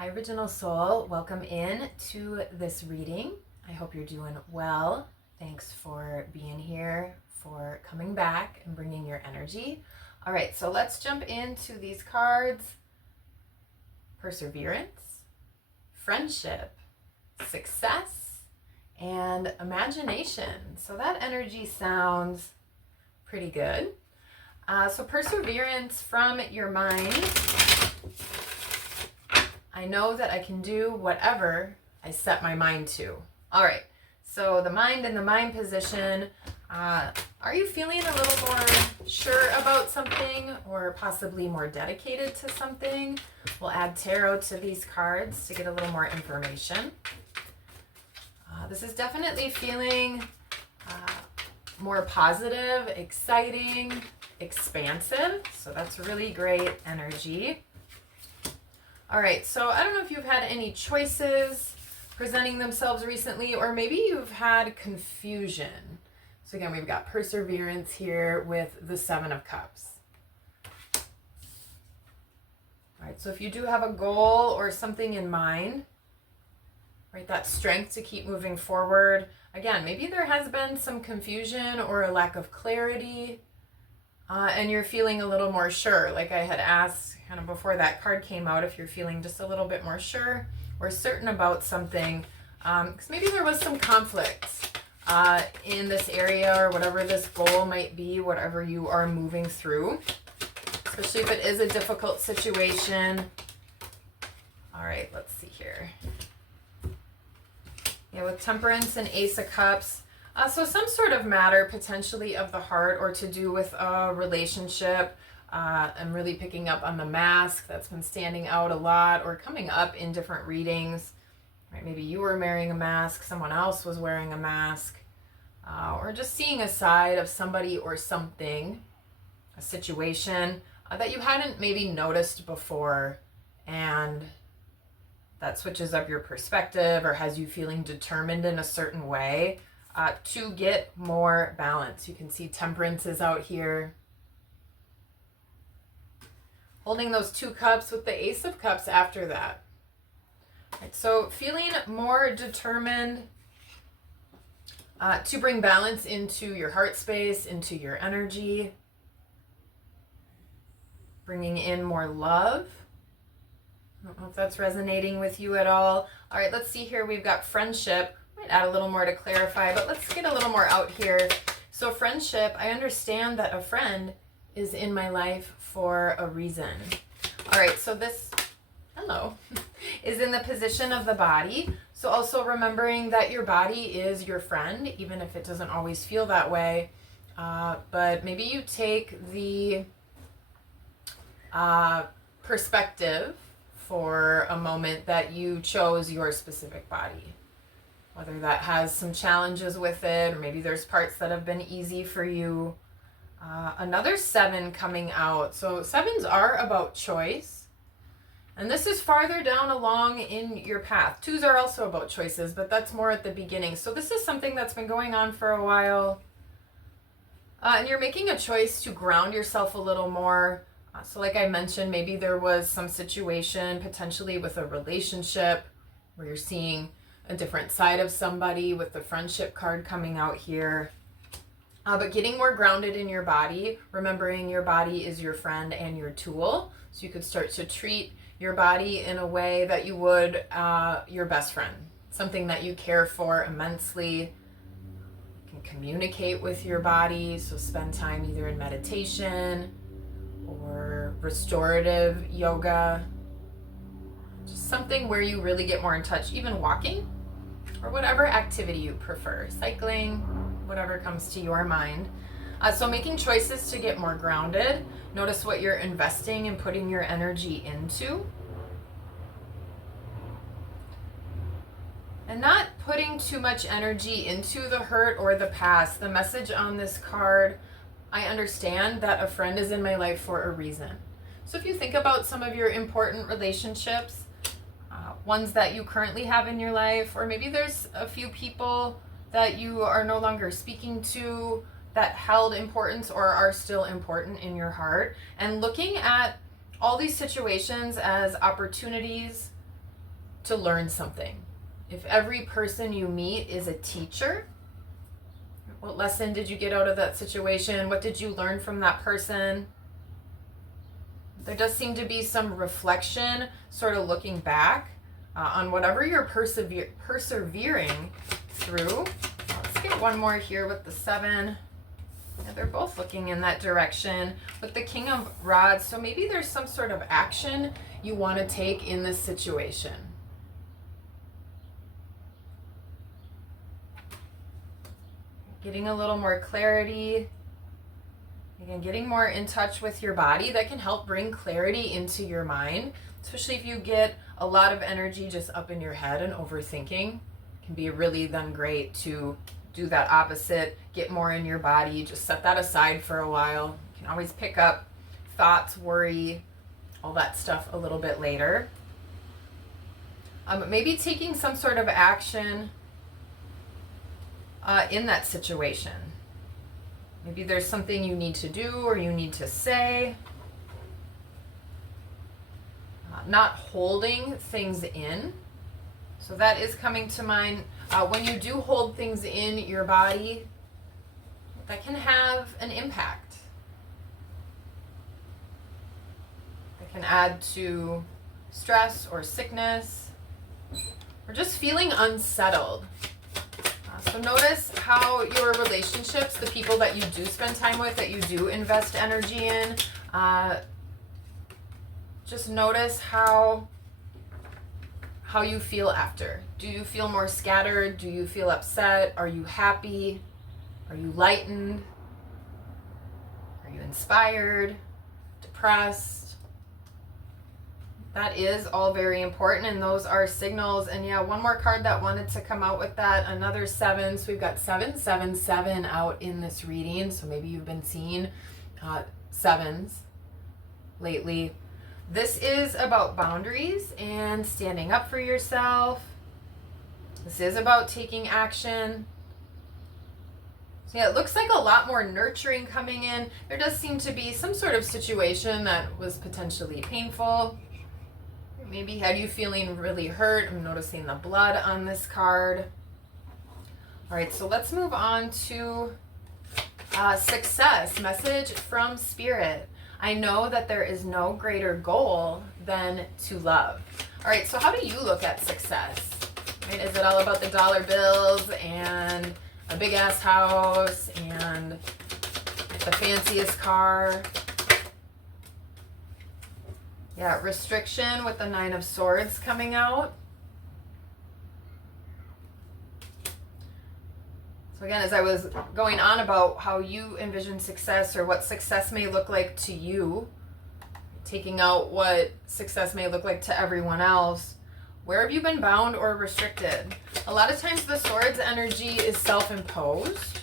Hi, Original Soul. Welcome in to this reading. I hope you're doing well. Thanks for being here, for coming back and bringing your energy. All right, so let's jump into these cards. Perseverance, friendship, success, and imagination. So that energy sounds pretty good. So perseverance from your mind. I know that I can do whatever I set my mind to. All right, so the mind in the mind position. Are you feeling a little more sure about something or possibly more dedicated to something? We'll add tarot to these cards to get a little more information. This is definitely feeling more positive, exciting, expansive. So that's really great energy. All right, so I don't know if you've had any choices presenting themselves recently, or maybe you've had confusion. So again, we've got perseverance here with the Seven of Cups. All right, so if you do have a goal or something in mind, right, that strength to keep moving forward. Again, maybe there has been some confusion or a lack of clarity, and you're feeling a little more sure. Like I had asked kind of before that card came out, if you're feeling just a little bit more sure or certain about something, because maybe there was some conflict in this area, or whatever this goal might be, whatever you are moving through, especially if it is a difficult situation. All right, let's see here. Yeah, with Temperance and Ace of Cups. So some sort of matter potentially of the heart or to do with a relationship. I'm really picking up on the mask that's been standing out a lot or coming up in different readings. Right, maybe you were wearing a mask, someone else was wearing a mask, or just seeing a side of somebody or something, a situation that you hadn't maybe noticed before, and that switches up your perspective or has you feeling determined in a certain way to get more balance. You can see Temperance is out here, holding those two cups with the Ace of Cups after that. Right, so feeling more determined to bring balance into your heart space, into your energy, bringing in more love. I don't know if that's resonating with you at all. All right, let's see here. We've got friendship. Might add a little more to clarify, but let's get a little more out here. So friendship, I understand that a friend is in my life for a reason. All right, so this, hello, is in the position of the body. So also remembering that your body is your friend, even if it doesn't always feel that way. But maybe you take the perspective for a moment that you chose your specific body. Whether that has some challenges with it, or maybe there's parts that have been easy for you. Another seven coming out. So sevens are about choice. And this is farther down along in your path. Twos are also about choices, but that's more at the beginning. So this is something that's been going on for a while. And you're making a choice to ground yourself a little more. So like I mentioned, maybe there was some situation potentially with a relationship where you're seeing a different side of somebody with the friendship card coming out here. But getting more grounded in your body, remembering your body is your friend and your tool. So you could start to treat your body in a way that you would your best friend, something that you care for immensely. You can communicate with your body, so spend time either in meditation or restorative yoga, just something where you really get more in touch, even walking or whatever activity you prefer, cycling, whatever comes to your mind. So making choices to get more grounded. Notice what you're investing and putting your energy into. And not putting too much energy into the hurt or the past. The message on this card, I understand that a friend is in my life for a reason. So if you think about some of your important relationships, ones that you currently have in your life, or maybe there's a few people that you are no longer speaking to that held importance or are still important in your heart, and looking at all these situations as opportunities to learn something. If every person you meet is a teacher, what lesson did you get out of that situation? What did you learn from that person? There does seem to be some reflection, sort of looking back on whatever you're persevering through. Let's get one more here with the 7. Yeah, they're both looking in that direction with the King of Rods. So maybe there's some sort of action you want to take in this situation. Getting a little more clarity. Again, getting more in touch with your body. That can help bring clarity into your mind, especially if you get a lot of energy just up in your head and overthinking. It can be really then great to do that opposite, get more in your body, just set that aside for a while. You can always pick up thoughts, worry, all that stuff a little bit later. Maybe taking some sort of action in that situation. Maybe there's something you need to do or you need to say. Not holding things in. So that is coming to mind. When you do hold things in your body, that can have an impact. That can add to stress or sickness or just feeling unsettled. So notice how your relationships, the people that you do spend time with, that you do invest energy in, just notice how you feel after. Do you feel more scattered? Do you feel upset? Are you happy? Are you lightened? Are you inspired? Depressed? That is all very important, and those are signals. And yeah, one more card that wanted to come out with that, another 7. So we've got 777 out in this reading. So maybe you've been seeing 7s lately. This is about boundaries and standing up for yourself. This is about taking action. So yeah, it looks like a lot more nurturing coming in. There does seem to be some sort of situation that was potentially painful. Maybe had you feeling really hurt. I'm noticing the blood on this card. All right, so let's move on to success. Message from Spirit. I know that there is no greater goal than to love. All right, so how do you look at success? Right? Is it all about the dollar bills and a big ass house and the fanciest car? Yeah, restriction with the 9 of Swords coming out. So again, as I was going on about how you envision success or what success may look like to you, taking out what success may look like to everyone else, where have you been bound or restricted? A lot of times the Swords energy is self-imposed.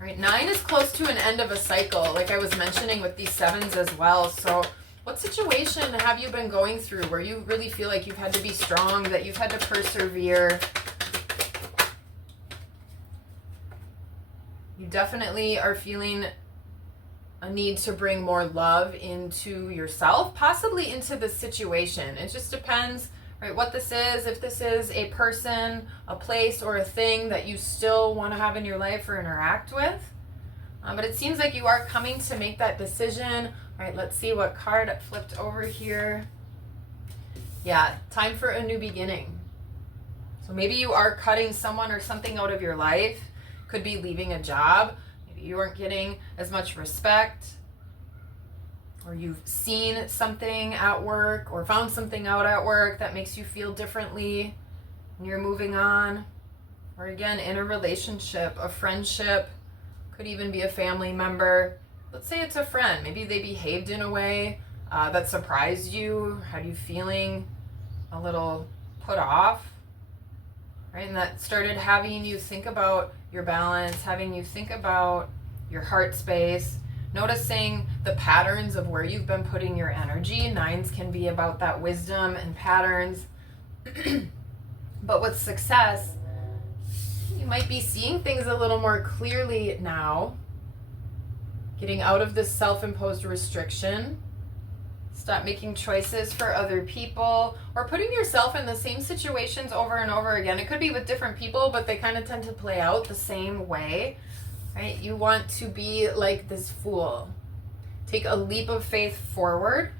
Right? 9 is close to an end of a cycle, like I was mentioning with these 7s as well. So what situation have you been going through where you really feel like you've had to be strong, that you've had to persevere? You definitely are feeling a need to bring more love into yourself, possibly into the situation. It just depends, right, what this is. If this is a person, a place, or a thing that you still want to have in your life or interact with. But it seems like you are coming to make that decision. All right, let's see what card flipped over here. Yeah, time for a new beginning. So maybe you are cutting someone or something out of your life. Could be leaving a job. Maybe you weren't getting as much respect. Or you've seen something at work or found something out at work that makes you feel differently and you're moving on. Or again, in a relationship, a friendship, could even be a family member. Let's say it's a friend. Maybe they behaved in a way that surprised you, had you feeling a little put off, right? And that started having you think about your balance, having you think about your heart space, noticing the patterns of where you've been putting your energy. 9s can be about that wisdom and patterns. But with success, you might be seeing things a little more clearly now, getting out of this self-imposed restriction, Stop making choices for other people or putting yourself in the same situations over and over again. It could be with different people, but they kind of tend to play out the same way, right? You want to be like this fool. Take a leap of faith forward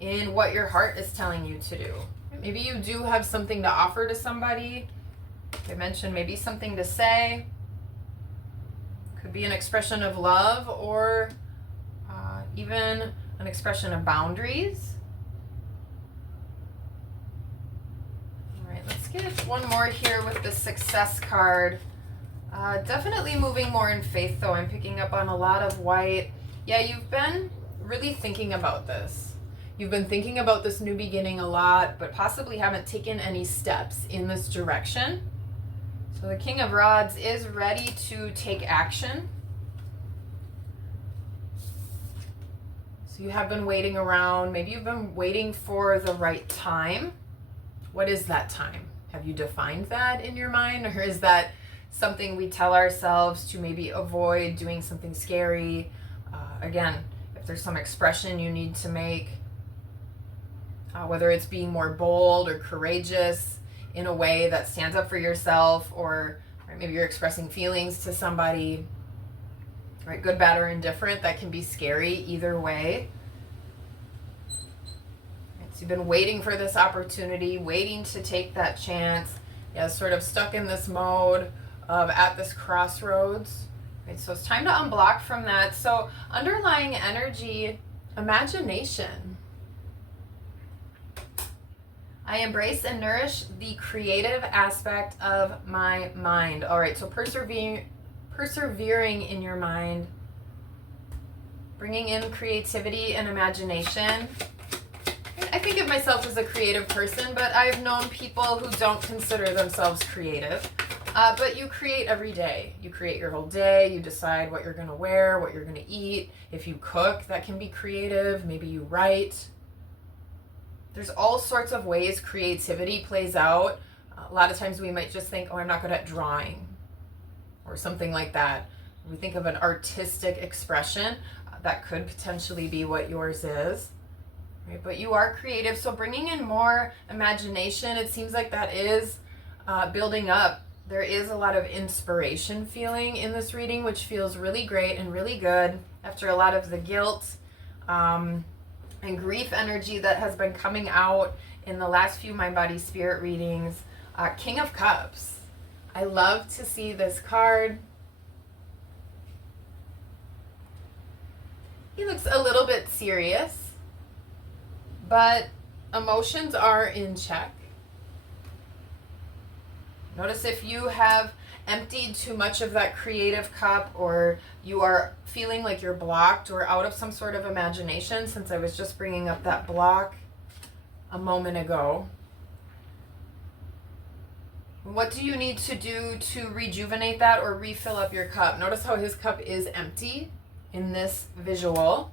in what your heart is telling you to do. Maybe you do have something to offer to somebody. I mentioned maybe something to say. Could be an expression of love or even an expression of boundaries. All right, let's get one more here with the success card. Definitely moving more in faith, though. I'm picking up on a lot of white. Yeah, you've been really thinking about this. You've been thinking about this new beginning a lot, but possibly haven't taken any steps in this direction. So the King of Rods is ready to take action. So you have been waiting around. Maybe you've been waiting for the right time. What is that time? Have you defined that in your mind? Or is that something we tell ourselves to maybe avoid doing something scary? Again, if there's some expression you need to make, whether it's being more bold or courageous in a way that stands up for yourself, or right, maybe you're expressing feelings to somebody, right? Good, bad, or indifferent. That can be scary either way. Right, so you've been waiting for this opportunity, waiting to take that chance. Yeah, sort of stuck in this mode of at this crossroads. Right, so it's time to unblock from that. So underlying energy, imagination. I embrace and nourish the creative aspect of my mind. All right, so persevering in your mind, bringing in creativity and imagination. I think of myself as a creative person, but I've known people who don't consider themselves creative. But you create every day. You create your whole day. You decide what you're going to wear, what you're going to eat. If you cook, that can be creative. Maybe you write. There's all sorts of ways creativity plays out. A lot of times we might just think, oh, I'm not good at drawing or something like that. We think of an artistic expression. That could potentially be what yours is. Right? But you are creative. So bringing in more imagination, it seems like that is building up. There is a lot of inspiration feeling in this reading, which feels really great and really good after a lot of the guilt and grief energy that has been coming out in the last few Mind, Body, Spirit readings. King of Cups. I love to see this card. He looks a little bit serious, but emotions are in check. Notice if you have emptied too much of that creative cup, or you are feeling like you're blocked or out of some sort of imagination, since I was just bringing up that block a moment ago. What do you need to do to rejuvenate that or refill up your cup? Notice how his cup is empty in this visual.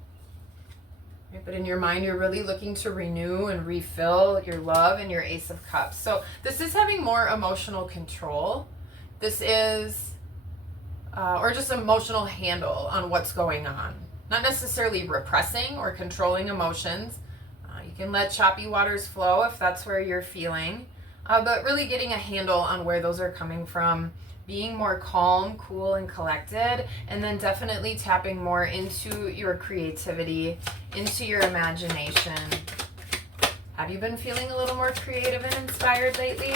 Right, but in your mind, you're really looking to renew and refill your love and your Ace of Cups. So this is having more emotional control. This is, or just emotional handle on what's going on. Not necessarily repressing or controlling emotions. You can let choppy waters flow if that's where you're feeling. But really getting a handle on where those are coming from. Being more calm, cool, and collected, and then definitely tapping more into your creativity, into your imagination. Have you been feeling a little more creative and inspired lately?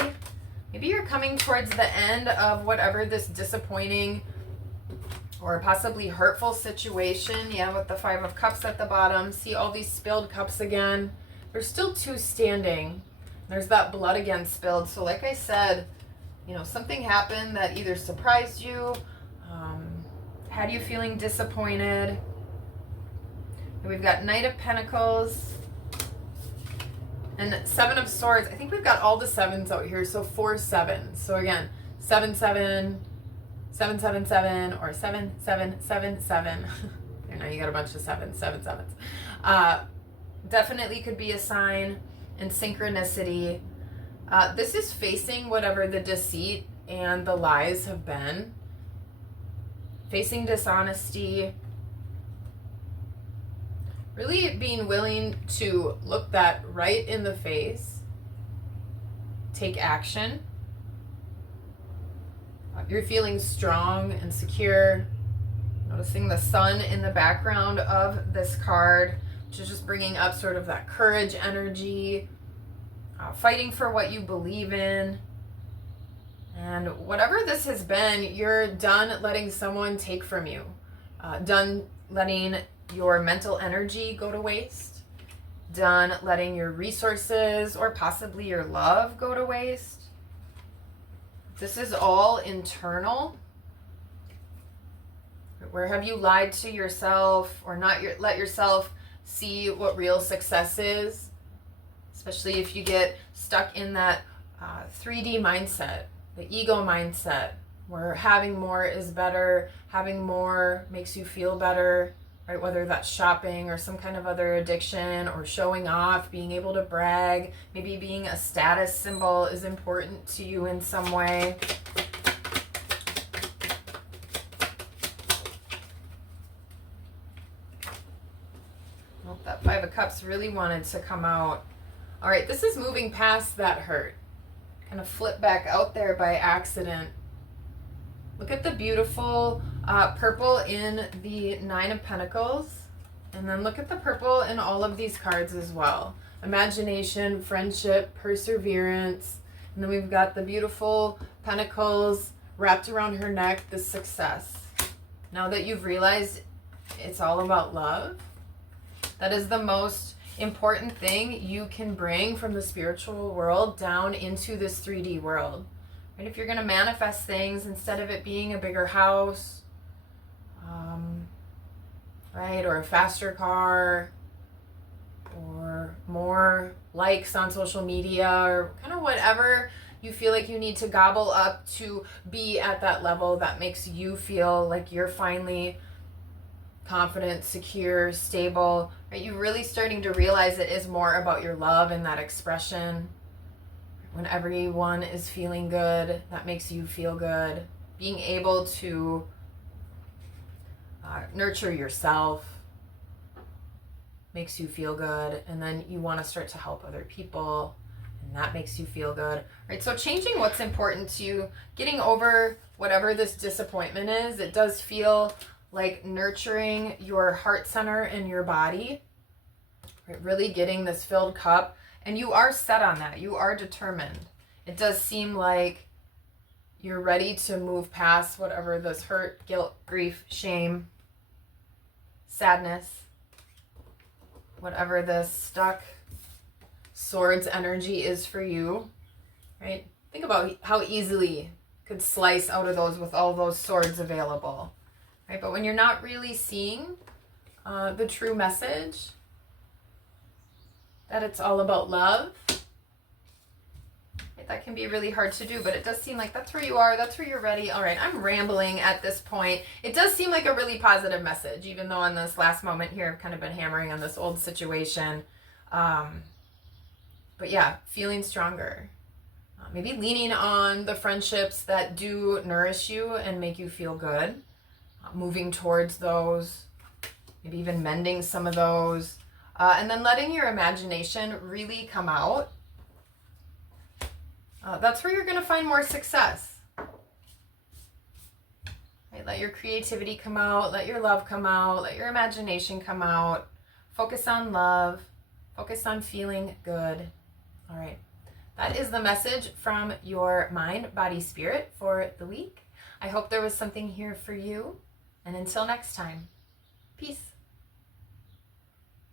Maybe you're coming towards the end of whatever this disappointing or possibly hurtful situation. Yeah, with the Five of Cups at the bottom. See all these spilled cups again. There's still two standing. There's that blood again spilled. So like I said, you know, something happened that either surprised you, had you feeling disappointed. And we've got Knight of Pentacles and Seven of Swords. I think we've got all the sevens out here, so 4 7s. So again, 7 7, 7 7 7, or 7 7 7 7. There, now you got a bunch of 7 7s. Definitely could be a sign and synchronicity. This is facing whatever the deceit and the lies have been. Facing dishonesty. Really being willing to look that right in the face, take action. You're feeling strong and secure. Noticing the sun in the background of this card, which is just bringing up sort of that courage energy, fighting for what you believe in. And whatever this has been, you're done letting someone take from you. Done letting your mental energy go to waste. Done letting your resources or possibly your love go to waste. This is all internal. Where have you lied to yourself or not let yourself see what real success is? Especially if you get stuck in that 3D mindset, the ego mindset, where having more is better, having more makes you feel better, right? Whether that's shopping or some kind of other addiction or showing off, being able to brag, maybe being a status symbol is important to you in some way. Well, that Five of Cups really wanted to come out. All right, this is moving past that hurt. Kind of flip back out there by accident. Look at the beautiful purple in the Nine of Pentacles. And then look at the purple in all of these cards as well. Imagination, friendship, perseverance. And then we've got the beautiful pentacles wrapped around her neck, the success. Now that you've realized it's all about love, that is the most important thing you can bring from the spiritual world down into this 3D world. Right? If you're going to manifest things, instead of it being a bigger house, right, or a faster car, or more likes on social media, or kind of whatever you feel like you need to gobble up to be at that level that makes you feel like you're finally confident, secure, stable, right? You're really starting to realize it is more about your love and that expression. When everyone is feeling good, that makes you feel good. Being able to nurture yourself makes you feel good, and then you want to start to help other people, and that makes you feel good, right? So changing what's important to you, getting over whatever this disappointment is. It does feel like nurturing your heart center in your body, right? Really getting this filled cup, and you are set on that. You are determined. It does seem like you're ready to move past whatever this hurt, guilt, grief, shame, sadness, whatever this stuck swords energy is for you, right? Think about how easily you could slice out of those with all those swords available, right? But when you're not really seeing the true message, that it's all about love, that can be really hard to do, but it does seem like that's where you are, that's where you're ready. All right, I'm rambling at this point. It does seem like a really positive message, even though in this last moment here, I've kind of been hammering on this old situation. But yeah, feeling stronger. Maybe leaning on the friendships that do nourish you and make you feel good. Moving towards those, maybe even mending some of those. And then letting your imagination really come out. That's where you're going to find more success. Right? Let your creativity come out. Let your love come out. Let your imagination come out. Focus on love. Focus on feeling good. All right. That is the message from your mind, body, spirit for the week. I hope there was something here for you. And until next time, peace.